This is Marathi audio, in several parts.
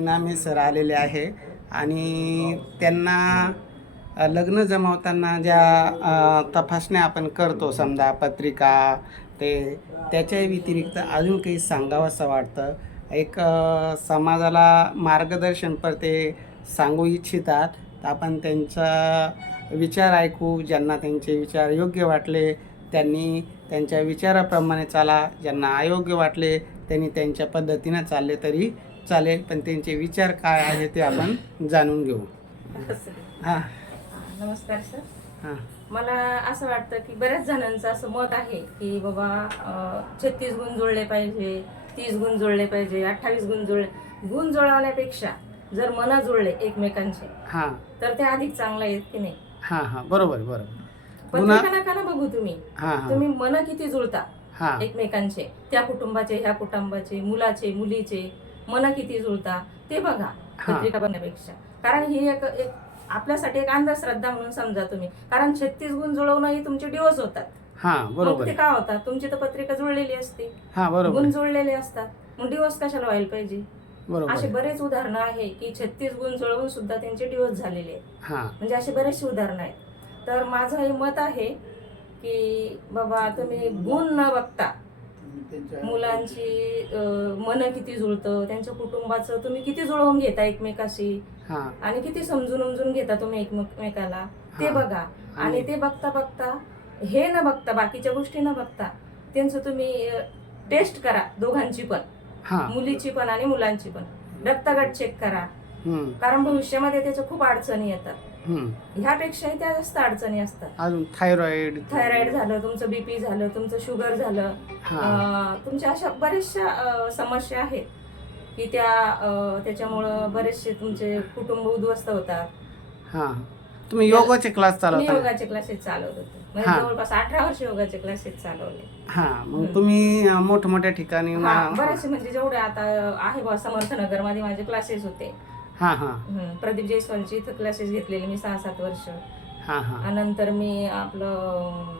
नामे सर आलेले आहे. आणि त्यांना लग्न जमवताना ज्या तपासण्या आपण करतो समजा पत्रिका ते त्याच्या व्यतिरिक्त अजून काही सांगावंसं वाटतं. एक समाजाला मार्गदर्शनपर ते सांगू इच्छितात. तर आपण त्यांचा विचार ऐकू ज्यांना त्यांचे विचार योग्य वाटले त्यांनी त्यांच्या विचाराप्रमाणे चाला. ज्यांना अयोग्य वाटले त्यांनी त्यांच्या पद्धतीनं चालले तरी चालेल पण त्यांचे विचार काय आहे ते आपण जाणून घेऊ. हां. नमस्कार सर. हां. मला असं वाटतं की बऱ्याच जणांचं असं मत आहे की बाबा छत्तीस गुण जुळले पाहिजे तीस गुण जुळले पाहिजे अठ्ठावीस गुण जुळले गुण जुळवण्यापेक्षा जर मन जुळले एकमेकांचे हां. तर ते अधिक चांगलं आहेत की नाही? हां हां. बरोबर बरोबर. पत्रिका नका ना बघू तुम्ही. तुम्ही मन किती जुळता एकमेकांचे? त्या कुटुंबाचे ह्या कुटुंबाचे मुलाचे मुलीचे? मन किती जुळता ते बघा. पत्रिका बघण्यापेक्षा. कारण ही एक एक आपल्यासाठी एक अंधश्रद्धा म्हणून समजा तुम्ही. कारण छत्तीस गुण जुळवणं ही तुमचे दिवस होतात. हां मग बरोबर ते आहे. का होतात? तुमची तर पत्रिका जुळलेली असते. गुण. जुळलेले असतात. मग दिवस कशाला व्हायला पाहिजे? असे. बरेच उदाहरणं आहे की छत्तीस गुण जुळवून सुद्धा त्यांचे दिवस झालेले आहेत. हां. म्हणजे असे बरेचसे उदाहरणं आहेत. तर माझं हे मत आहे की बाबा तुम्ही गुण न बघता मुलांची मन किती जुळतं त्यांच्या कुटुंबाचं तुम्ही किती जुळवून घेता एकमेकाशी? हां. आणि किती समजून उमजून घेता तुम्ही एकमेकाला? ते हा. बघा. आणि ते बघता बघता हे न बघता बाकीच्या गोष्टी न बघता त्यांचं तुम्ही टेस्ट करा दोघांची पण. हां. मुलीची पण आणि मुलांची पण. रक्तगट चेक करा. कारण भविष्यामध्ये त्याच्या खूप अडचणी येतात. ह्यापेक्षाही त्या जास्त अडचणी असतात. अजून थायरॉइड. थायरॉइड झालं तुमचं बीपी झालं तुमचं शुगर झालं. हां. तुमच्या अशा बऱ्याचशा समस्या आहेत की त्या त्याच्यामुळं बरेचसे तुमचे कुटुंब उद्ध्वस्त होतात. हां. तुम्ही योगाचे क्लास मी चालवता. योगाचे क्लासेस चालवत होते. म्हणजे. जवळपास अठरा वर्ष योगाचे क्लासेस चालवले. हां. मग. तुम्ही मोठमोठ्या ठिकाणी बरेचसे म्हणजे जेवढे आता आहे बा समर्थनगरमध्ये माझे क्लासेस होते. हां हां. हम्म, प्रदीप जयस्वालचे इथं क्लासेस घेतलेले मी सहा सात वर्ष. हां हां. आणि नंतर मी आपलं अं,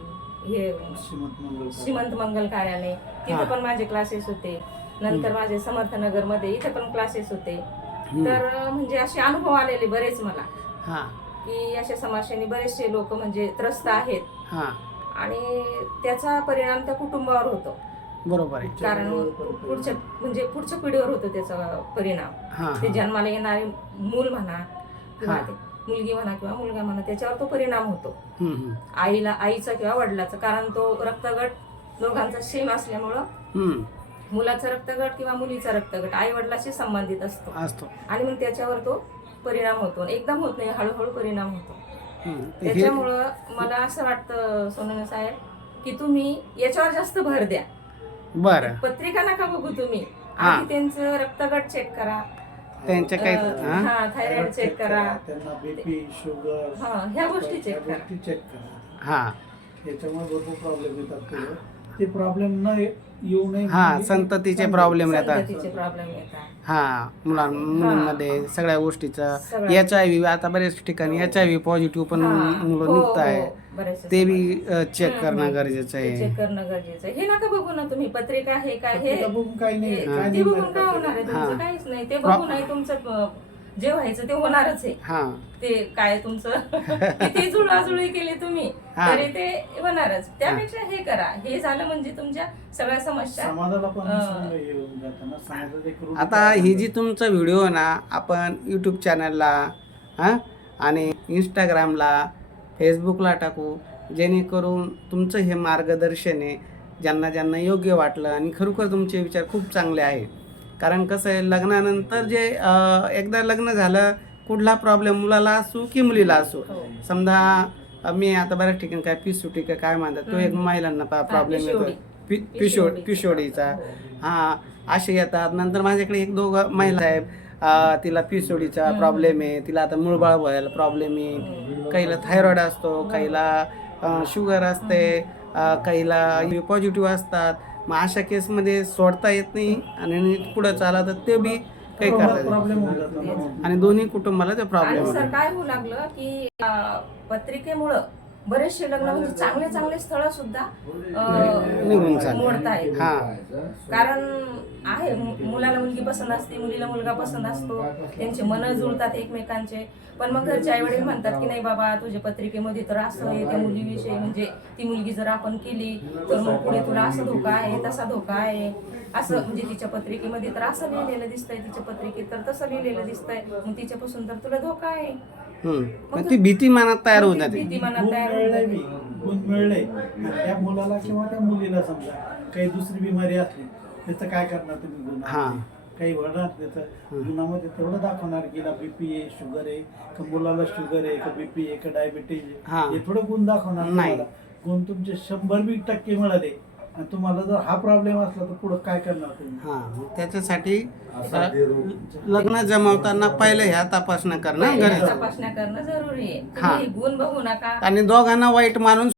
हे श्रीमंत मंगल कार्यालय. तिथे पण माझे क्लासेस होते. नंतर. माझे समर्थनगरमध्ये इथे पण क्लासेस होते. तर अं, म्हणजे असे अनुभव आलेले बरेच मला. हां. की अशा समस्यांनी बरेचसे लोक म्हणजे त्रस्त आहेत. हां. आणि त्याचा परिणाम त्या कुटुंबावर होतो. बरोबर आहे. कारण पुढच्या म्हणजे पुढच्या पिढीवर होतो त्याचा परिणाम. ते जन्माला येणारे मूल म्हणा किंवा हा. ते मुलगी म्हणा किंवा मुलगा म्हणा त्याच्यावर तो परिणाम होतो. हम्म, हम्म. आईला आईचा किंवा वडिलाचा कारण तो रक्तगट दोघांचा सेम असल्यामुळं हम्म, मुलाचा रक्तगट किंवा मुलीचा रक्तगट आई वडिलाशी संबंधित असतो. असतो. आणि मग त्याच्यावर तो परिणाम होतो. एकदम होत नाही हळूहळू परिणाम होतो. हम्म. ते हे- त्याच्यामुळं मला असं वाटतं सोनवणे साहेब की तुम्ही याच्यावर जास्त भर द्या. बरं. पत्रिका नका बघू तुम्ही. हा. आधी त्यांचं रक्तगट चेक करा. त्यांचे काही हां? हा थायरॉइड चेक करा. त्यांना बीपी शुगर हा ह्या गोष्टी चेक करा. गोष्टी चेक करा. हां. याच्यामुळे भरपूर प्रॉब्लेम येतात पुढे ते प्रॉब्लेम न येऊ नये हां म्हणून संततीचे. प्रॉब्लेम येतात. संततीचे प्रॉब्लेम येतात. हां मुलां मुलींमध्ये सगळ्या गोष्टीचं. सगळ्या एच आय व्ही आता बऱ्याच ठिकाणी एच आय व्ही पॉझिटिव्ह पण हा. मुलं हो, निघत आहे हो, बरेचसे ते. बी चेक करणं. गरजेचं ते आहे चेक करणं गरजेचं आहे. हे नका बघू ना तुम्ही. पत्रिका हे काय हे पत्रिका बघून काही नाही ते काय ते बघून नाही काय होणार आहे? हा. तुमचं काहीच नाही. ते बघून नाही तुमचं अं, जे व्हायचं ते होणारच आहे. हां. ते काय तुमचं? किती जुळवाजुळी केली तुम्ही हा. तरी ते होणारच. त्यापेक्षा हे करा. हे झालं म्हणजे तुमच्या सगळ्या समस्या समाजाला पण अं. चांगलं हे होऊन जातं ना. समाजात एक रूढी आता. ही जी तुमचा व्हिडिओ आहे ना आपण यूट्यूब चॅनलला हां आणि इंस्टाग्रामला फेसबुकला टाकू जेणेकरून तुमचं हे मार्गदर्शन आहे ज्यांना ज्यांना योग्य वाटलं आणि खरोखर तुमचे विचार खूप चांगले आहेत कारण कसं आहे लग्नानंतर जे एकदा लग्न झालं कुठला प्रॉब्लेम मुलाला असो की मुलीला असो हो. समजा मी आता बऱ्याच ठिकाणी काय पिसुटी का काय म्हणतात तो एक. महिलांना प्रॉब्लेम येतो पिशोडी. पि- पिशो पिशोडी. पिशोडीचा हो. हा असे येतात नंतर माझ्याकडे एक दोघं महिला आहेत तिला पिसोडीचा. प्रॉब्लेम आहे तिला आता मूळबाळ व्हायला प्रॉब्लेम आहे. काहीला थायरॉइड असतो काहीला शुगर असते काहीला पॉझिटिव्ह असतात मग अशा केसमध्ये सोडता येत नाही आणि पुढं चाला तर ते बी काही करता येत नाही. प्रॉब्लेम. आणि दोन्ही कुटुंबाला ते प्रॉब्लेम काय होऊ लागलं की पत्रिकेमुळं बरेचसे लग्न म्हणजे चांगले चांगले स्थळ सुद्धा हा. कारण आहे मुलाला मुलगी पसंत असते मुलीला मुलगा पसंत असतो. त्यांचे मन जुळतात एकमेकांचे. पण मग घरचे आई वडील म्हणतात की नाही बाबा तुझ्या पत्रिकेमध्ये तर असं आहे त्या मुलीविषयी म्हणजे ती मुलगी जर आपण केली तर मग पुढे तुला असं धोका आहे तसा धोका आहे. असं म्हणजे तिच्या पत्रिकेमध्ये तर असं लिहिलेलं दिसतंय तिच्या पत्रिकेत तर तसं लिहिलेलं दिसतंय. मग तिच्यापासून तर तुला धोका आहे. ती भीती मनात तयार होऊन जाते. भीती मनात गुण तयार मिळले त्या मुलाला किंवा त्या मुलीला समजा काही दुसरी बिमारी असली त्याचं काय करणार तुम्ही गुण हा. काही होणार त्याचं? गुणामध्ये तेवढं दाखवणार की बीपी आहे शुगर आहे का मुलाला शुगर आहे का बीपी आहे का डायबिटीज हा. आहे. हे. थोडं गुण दाखवणार नाही. गुण तुमचे शंभर बी टक्के मिळाले. आणि तुम्हाला जर हा प्रॉब्लेम असला तर पुढं काय करणार तुम्ही? हा मग त्याच्यासाठी लग्न जमवताना पहिले ह्या तपासण्या करणं गरजेचं. तपासण्या करणं जरुरी आहे. हा. तुम्ही गुण बघू नका. आणि दोघांना वाईट मानून